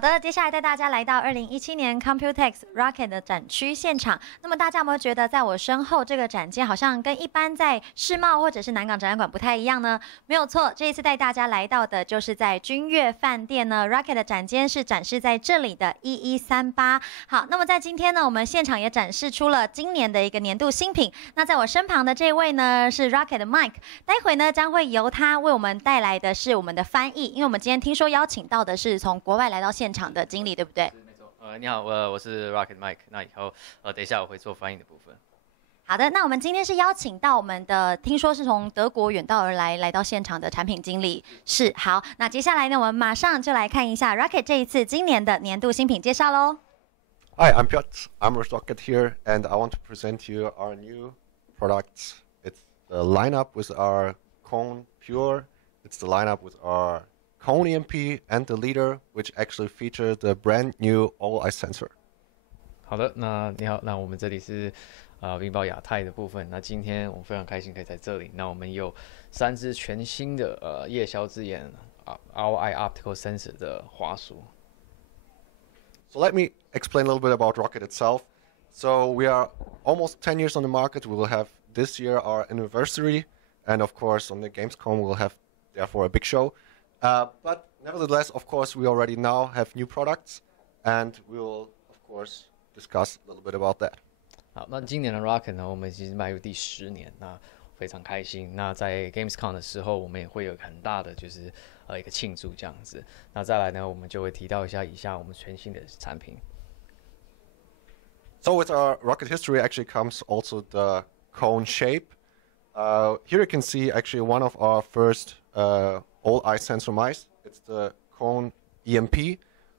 好的，接下来带大家来到2017年 Computex Roccat 的展区现场。那么大家有没有觉得，在我身后这个展间好像跟一般在世贸或者是南港展览馆不太一样呢？没有错，这一次带大家来到的就是在君悦饭店呢 ，Roccat 的展间是展示在这里的1138。好，那么在今天呢，我们现场也展示出了今年的一个年度新品。那在我身旁的这位呢是 Roccat 的 Mike， 待会呢将会由他为我们带来的是我们的翻译，因为我们今天听说邀请到的是从国外来到现场的经理，对不对？没错。你好，我是 Roccat Mike。那以后等一下我会做翻译的部分。好的，那我们今天是邀请到我们的，听说是从德国远道而来到现场的产品经理。是，好，那接下来呢，我们马上就来看一下 Roccat 这一次今年的年度新品介绍喽。Hi, I'm Piotr. I'm with Roccat here, and I want to present you our new products. It's the lineup with our KONE Pure. It's the lineup with our KONE EMP and the LEADR, which actually feature the brand new all-eye sensor. 好的，那你好，那我们这里是冰雹亚太的部分。那今天我们非常开心可以在这里。那我们有3支全新的夜宵之眼ROI Optical Sensor 的滑鼠。So let me explain a little bit about Roccat itself. So we are almost 10 years on the market. We will have this year our anniversary, and of course on the Gamescom we will have therefore a big show. But nevertheless, of course, we already now have new products, and we will, of course, discuss a little bit about that. 好，那今年的 Roccat 呢，我们其实迈入第10年，那非常开心。那在 Gamescom 的时候，我们也会有很大的就是一个庆祝这样子。那再来呢，我们就会提到一下以下我们全新的产品。So with our Roccat history actually comes also the cone shape. Here you can see actually one of our first all-eye sensor mice. It's the KONE EMP,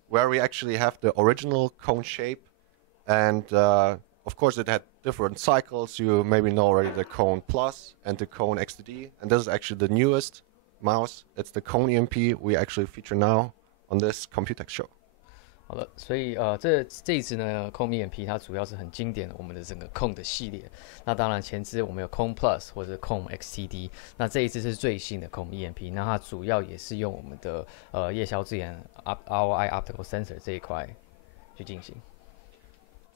where we actually have the original cone shape, and of course it had different cycles. You maybe know already the KONE Plus and the KONE XTD, and this is actually the newest mouse. It's the KONE EMP we actually feature now on this Computex show. 好的，所以这一支呢 KONE EMP 它主要是很经典的我们的整个 KONE 的系列。那当然前支我们有 KONE Plus 或者 KONE XTD， 那这一支是最新的 KONE EMP， 那它主要也是用我们的夜宵之眼 ROI Optical Sensor 这一块去进行。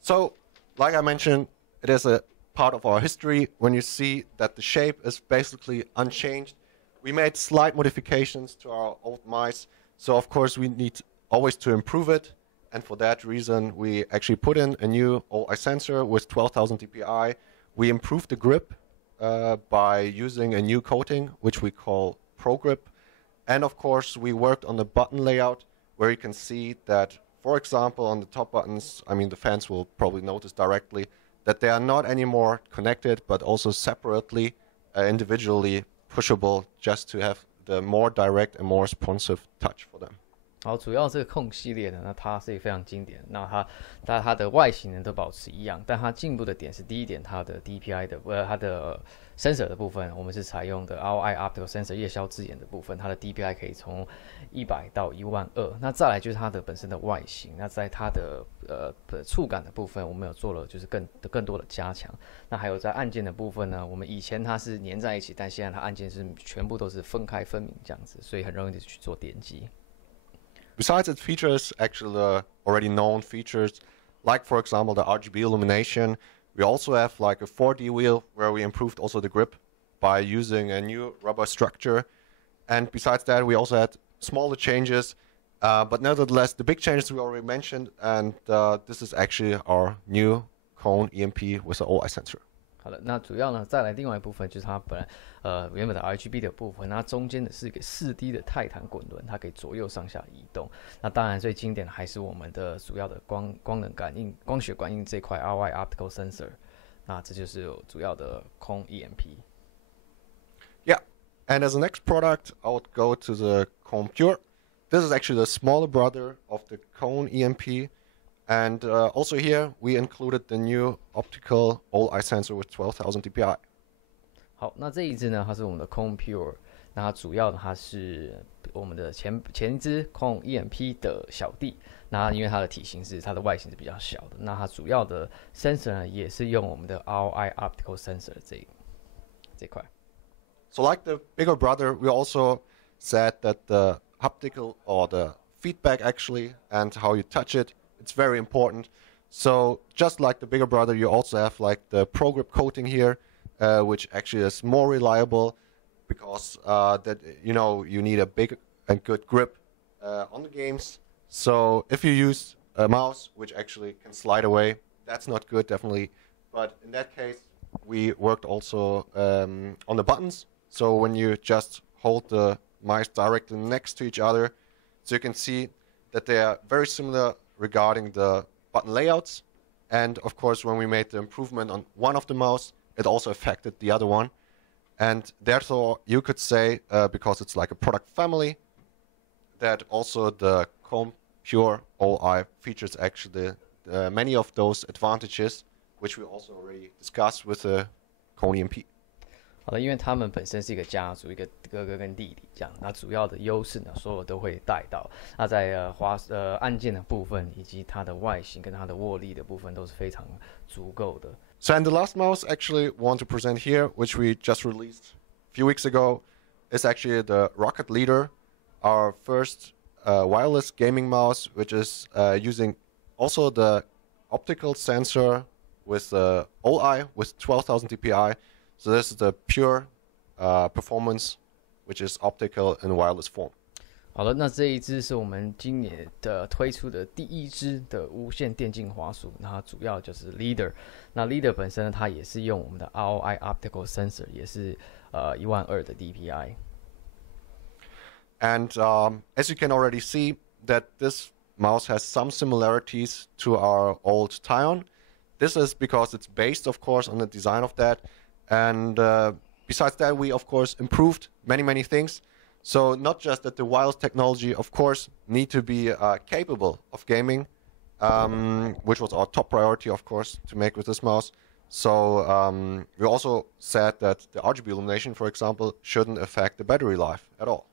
So, like I mentioned, it is a part of our history. When you see that the shape is basically unchanged, we made slight modifications to our old mice. So, of course, we need always to improve it. And for that reason, we actually put in a new all-eye sensor with 12,000 dpi. We improved the grip by using a new coating, which we call Pro Grip. And of course, we worked on the button layout, where you can see that, for example, on the top buttons, I mean, the fans will probably notice directly that they are not anymore connected, but also separately, individually pushable, just to have the more direct and more responsive touch for them. 好，主要这个KONE系列呢，那它是非常经典。那它的外形呢都保持一样，但它进步的点是第一点，它的 DPI 的它的 sensor 的部分，我们是采用的 ROI Optical Sensor 夜宵之眼的部分，它的 DPI 可以从100到12000。那再来就是它的本身的外形，那在它的触感的部分，我们有做了就是更多的加强。那还有在按键的部分呢，我们以前它是粘在一起，但现在它按键是全部都是分开分明这样子，所以很容易的去做点击。Besides its features, actually the already known features, like for example the RGB illumination, we also have like a 4D wheel where we improved also the grip by using a new rubber structure. And besides that, we also had smaller changes, but nevertheless the big changes we already mentioned, and this is actually our new KONE EMP with the all-eye sensor. 好了，那主要呢，再来另外一部分就是它本来原本的 RGB 的部分，那中间的是一个4D 的泰坦滚轮，它可以左右上下移动。那当然最经典的还是我们的主要的光能感应、光学感应这块 ROI Optical Sensor。那这就是主要的 KONE EMP。Yeah, and as the next product, I would go to the KONE Pure. This is actually the smaller brother of the KONE EMP. And also here, we included the new optical all-eye sensor with 12,000 dpi. 好，那这一支呢，它是我们的 KONE Pure， 那它主要的它是我们的前一支 KONE EMP 的小弟。那因为它的体型它的外形是比较小的，那它主要的 sensor 呢，也是用我们的 ROI Optical Sensor 这块。So like the bigger brother, we also said that the optical or the feedback actually and how you touch it. It's very important. So just like the bigger brother, you also have like the Pro Grip coating here, which actually is more reliable because that you need a big and good grip on the games. So if you use a mouse which actually can slide away, that's not good, definitely. But in that case, we worked also on the buttons. So when you just hold the mice directly next to each other, so you can see that they are very similar regarding the button layouts. And of course, when we made the improvement on one of the mouse, it also affected the other one. And therefore, you could say, because it's like a product family, that also the KONE Pure OI features actually many of those advantages, which we also already discussed with the KONE EMP. 好的，因为他们本身是一个家族，一个哥哥跟弟弟这样，那主要的优势呢，所有都会带到。那在按键的部分，以及它的外形跟它的握力的部分都是非常足够的。So and the last mouse actually want to present here, which we just released a few weeks ago, is actually the Roccat LEADR, our first wireless gaming mouse, which is using also the optical sensor with OI with 12,000 dpi. So this is the pure performance, which is optical in wireless form. 好了，那这一支是我们今年的推出的第一支的无线电竞滑鼠，那它主要就是 LEADR。那 LEADR 本身呢，它也是用我们的 ROI Optical Sensor， 也是12000的 DPI。And as you can already see, that this mouse has some similarities to our old Tyon. This is because it's based, of course, on the design of that. And besides that, we, of course, improved many things. So not just that the wireless technology, of course, need to be capable of gaming, which was our top priority, of course, to make with this mouse. So we also said that the RGB illumination, for example, shouldn't affect the battery life at all.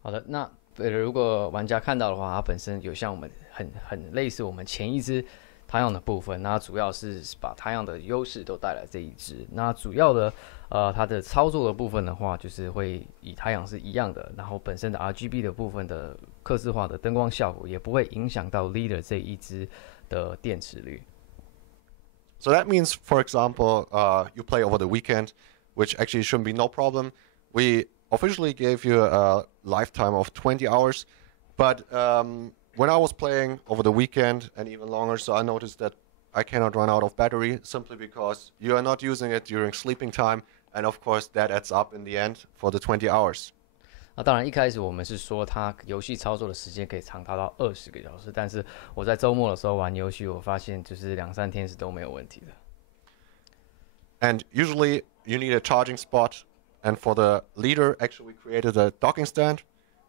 好的，那如果玩家看到的话，它本身有像我们很类似我们前一支太阳的部分，那主要是把太阳的优势都带来这一支。那主要的它的操作的部分的话，就是会以太阳是一样的，然后本身的 RGB 的部分的客制化的灯光效果也不会影响到 LEADR 这一支的电池率。So that means, for example, you play over the weekend, which actually shouldn't be no problem. We officially gave you a lifetime of 20 hours, but when I was playing over the weekend and even longer, so I noticed that I cannot run out of battery simply because you are not using it during sleeping time, and of course that adds up in the end for the 20 hours. 那当然，一开始我们是说它游戏操作的时间可以长达到20个小时，但是我在周末的时候玩游戏，我发现就是2-3天是都没有问题的。And usually you need a charging spot, and for the LEADR, actually we created a docking stand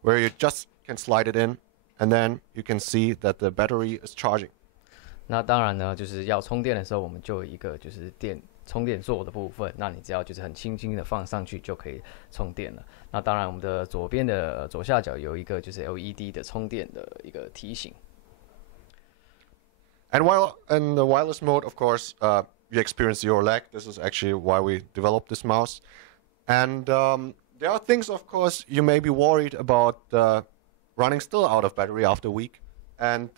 where you just can slide it in, and then you can see that the battery is charging. 那当然呢，就是要充电的时候，我们就有一个就是充电座的部分，那你只要就是很轻轻的放上去就可以充电了。那当然，我们的左边的左下角有一个就是 LED 的充电的一个提醒。And while in the wireless mode, of course, you experience your lag. This is actually why we developed this mouse. And there are things, of course, you may be worried about running still out of battery after a week. And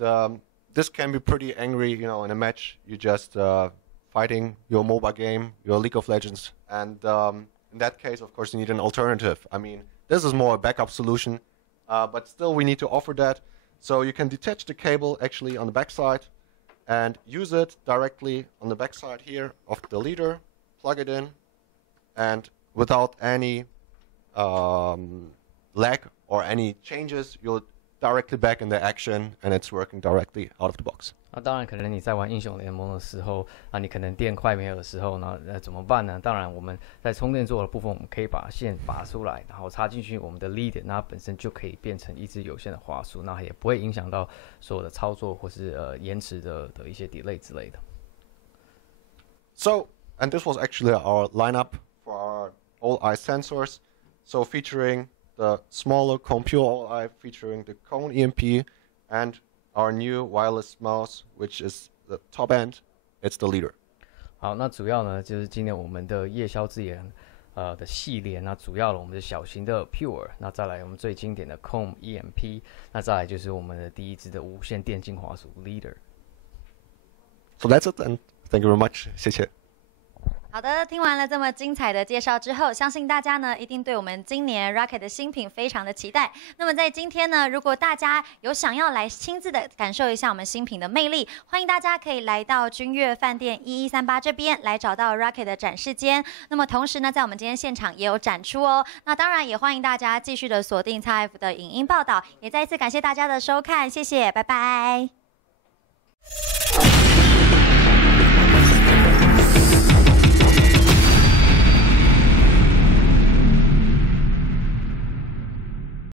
this can be pretty angry, in a match. You just fighting your mobile game, your League of Legends. And in that case, of course, you need an alternative. I mean, this is more a backup solution, but still we need to offer that. So you can detach the cable actually on the backside and use it directly on the backside here of the LEADR, plug it in, and without any lag or any changes, you're directly back in the action, and it's working directly out of the box. 那当然，可能你在玩英雄联盟的时候，你可能电快没有的时候呢，怎么办呢？当然，我们在充电座的部分，我们可以把线拔出来，然后插进去我们的 LEADR， 那它本身就可以变成一支有线的滑鼠，那也不会影响到所有的操作或是延迟的一些 delay 之类的。So, and this was actually our lineup for our all-eye sensors. So featuring the smaller Pure all-eye, featuring the KONE EMP, and our new wireless mouse, which is the top end. It's the LEADR. 好，那主要呢就是今年我们的夜宵之眼的系列，那主要的我们是小型的 Pure， 那再来我们最经典的 KONE EMP， 那再来就是我们的第一支的无线电竞滑鼠 LEADR。 So that's it, and thank you very much. 谢谢。好的，听完了这么精彩的介绍之后，相信大家呢一定对我们今年 Roccat 的新品非常的期待。那么在今天呢，如果大家有想要来亲自的感受一下我们新品的魅力，欢迎大家可以来到君悦饭店1138这边来找到 Roccat 的展示间。那么同时呢，在我们今天现场也有展出哦。那当然也欢迎大家继续的锁定 XF 的影音报道。也再一次感谢大家的收看，谢谢，拜拜。